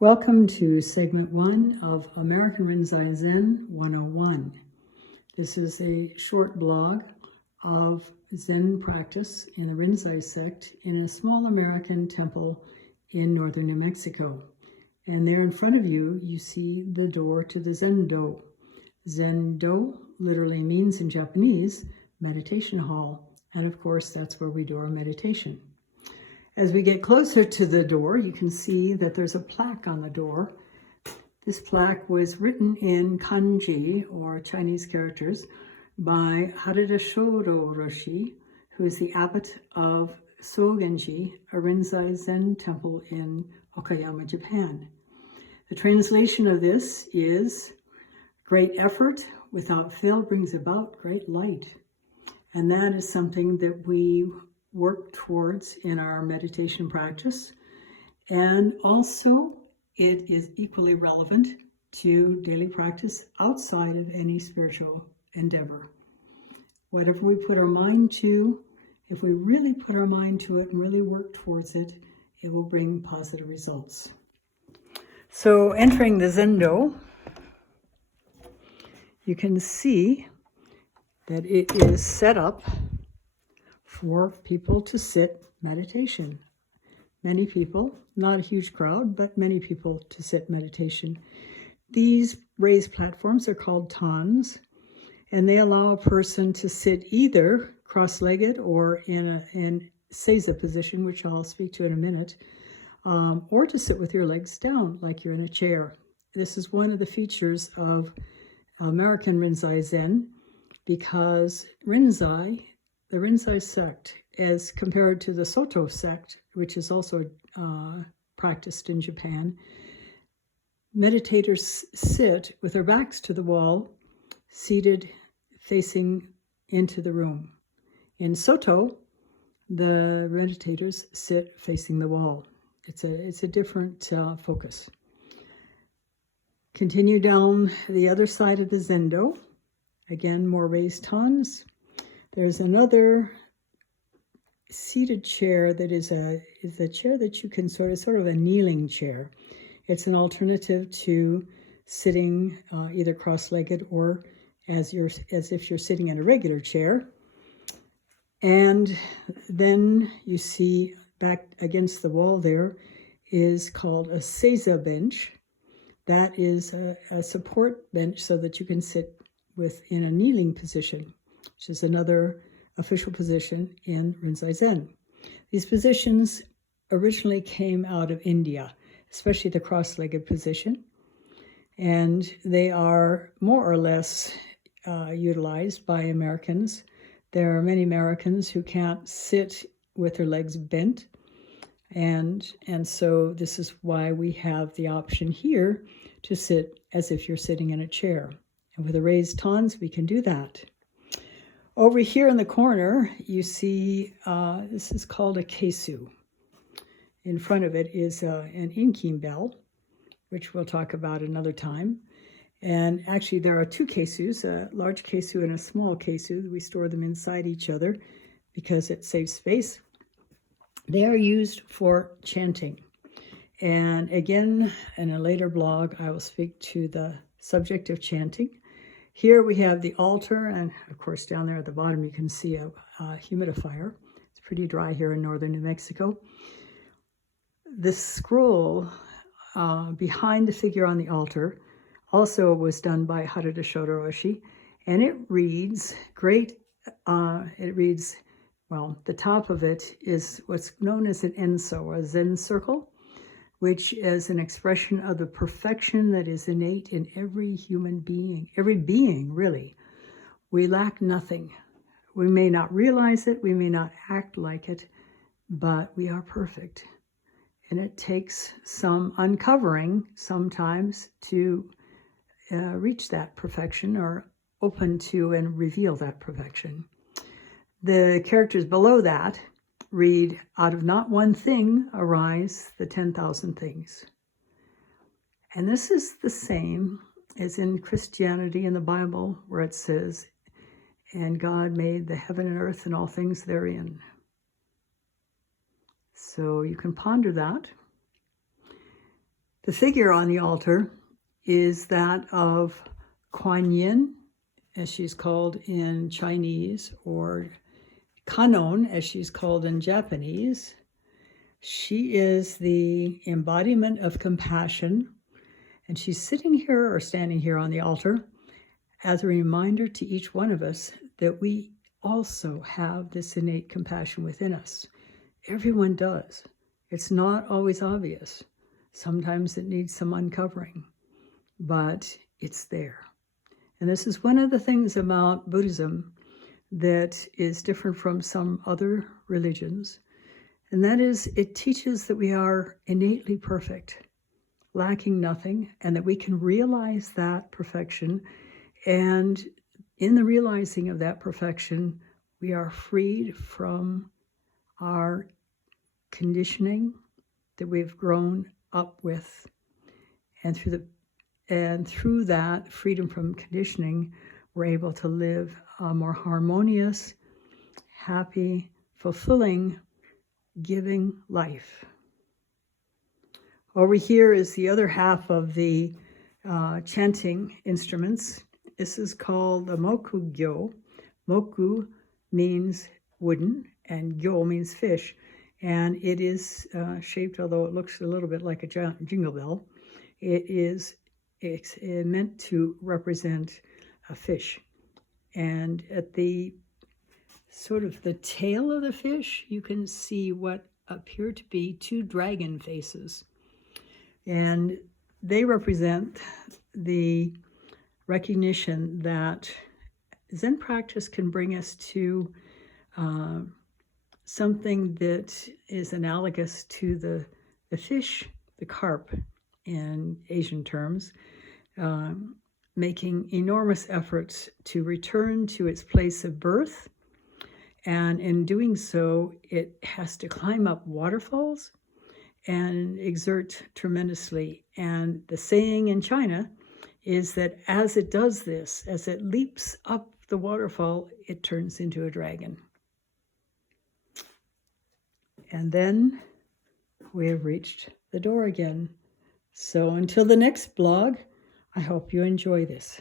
Welcome to segment 1 of American Rinzai Zen 101. This is a short blog of Zen practice in the Rinzai sect in a small American temple in northern New Mexico. And there in front of you, you see the door to the Zendo. Zendo literally means in Japanese, meditation hall. And of course, that's where we do our meditation. As we get closer to the door, you can see that there's a plaque on the door. This plaque was written in kanji, or Chinese characters, by Mitra-roshi, who is the abbot of Sogenji, a Rinzai Zen temple in Okayama, Japan. The translation of this is, "Great effort without fail brings about great light." And that is something that we work towards in our meditation practice. And also, it is equally relevant to daily practice outside of any spiritual endeavor. Whatever we put our mind to, if we really put our mind to it and really work towards it, it will bring positive results. So entering the Zendo, you can see that it is set up for people to sit meditation. Many people, not a huge crowd, but many people to sit meditation. These raised platforms are called tans, and they allow a person to sit either cross-legged or in seiza position, which I'll speak to in a minute, or to sit with your legs down like you're in a chair. This is one of the features of American Rinzai Zen, because the Rinzai sect, as compared to the Soto sect, which is also practiced in Japan, meditators sit with their backs to the wall, seated facing into the room. In Soto, the meditators sit facing the wall. It's a different focus. Continue down the other side of the Zendo. Again, more raised tans. There's another seated chair that is a chair that you can sort of a kneeling chair. It's an alternative to sitting either cross-legged or as if you're sitting in a regular chair. And then you see back against the wall there is called a seiza bench. That is a support bench so that you can sit in a kneeling position, which is another official position in Rinzai Zen. These positions originally came out of India, especially the cross-legged position, and they are more or less utilized by Americans. There are many Americans who can't sit with their legs bent, and so this is why we have the option here to sit as if you're sitting in a chair. And with the raised tans, we can do that. Over here in the corner, you see, this is called a kesu. In front of it is an inking bell, which we'll talk about another time. And actually, there are two kesus, a large kesu and a small kesu. We store them inside each other because it saves space. They are used for chanting. And again, in a later blog, I will speak to the subject of chanting. Here we have the altar, and of course down there at the bottom you can see a humidifier. It's pretty dry here in northern New Mexico. This scroll behind the figure on the altar also was done by Mitra-roshi, and it reads, well, the top of it is what's known as an enso, a Zen circle, which is an expression of the perfection that is innate in every human being, every being, really. We lack nothing. We may not realize it, we may not act like it, but we are perfect. And it takes some uncovering sometimes to reach that perfection or open to and reveal that perfection. The characters below that read, "Out of not one thing arise the 10,000 things." And this is the same as in Christianity in the Bible, where it says, "And God made the heaven and earth and all things therein." So you can ponder that. The figure on the altar is that of Kuan Yin, as she's called in Chinese, or Kanon, as she's called in Japanese. She is the embodiment of compassion, and she's sitting here or standing here on the altar as a reminder to each one of us that we also have this innate compassion within us. Everyone does. It's not always obvious. Sometimes it needs some uncovering, but it's there. And this is one of the things about Buddhism that is different from some other religions. And that is, it teaches that we are innately perfect, lacking nothing, and that we can realize that perfection. And in the realizing of that perfection, we are freed from our conditioning that we've grown up with. And through that freedom from conditioning, we're able to live a more harmonious, happy, fulfilling, giving life. Over here is the other half of the chanting instruments. This is called the moku gyo. Moku means wooden, and gyo means fish. And it is shaped, although it looks a little bit like a jingle bell, it's meant to represent a fish. And at the sort of the tail of the fish, you can see what appear to be two dragon faces. And they represent the recognition that Zen practice can bring us to something that is analogous to the fish, the carp in Asian terms, making enormous efforts to return to its place of birth. And in doing so, it has to climb up waterfalls and exert tremendously. And the saying in China is that as it does this, as it leaps up the waterfall, it turns into a dragon. And then we have reached the door again. So until the next blog, I hope you enjoy this.